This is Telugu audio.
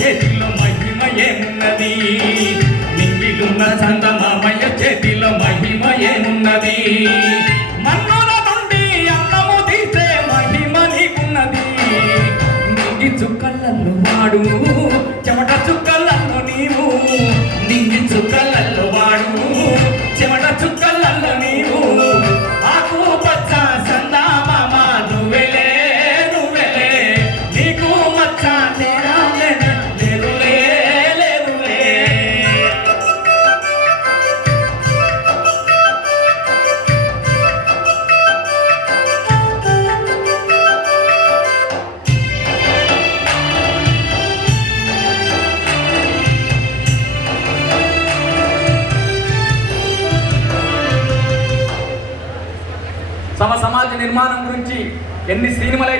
చేతిలో మహిమ ఏమున్నది నింగిలున్న చందమామయ్య చేతిలో మహిమ ఏమున్నది మన్నుల నుండి అన్నము తీసే మహిమ నీకున్నది నింగి చుక్కలలో వాడు చెమట చుక్కలలో నీవు నింగి చుక్కలలో వాడు చెమట చుక్కలలో నీవు ఆకు పచ్చ సందామామ నువ్వెలే నువ్వెలే నీకు మచ్చ తేడా లేదులే లేదులే సమాజ నిర్మాణం గురించి ఎన్ని సినిమాలు అయితే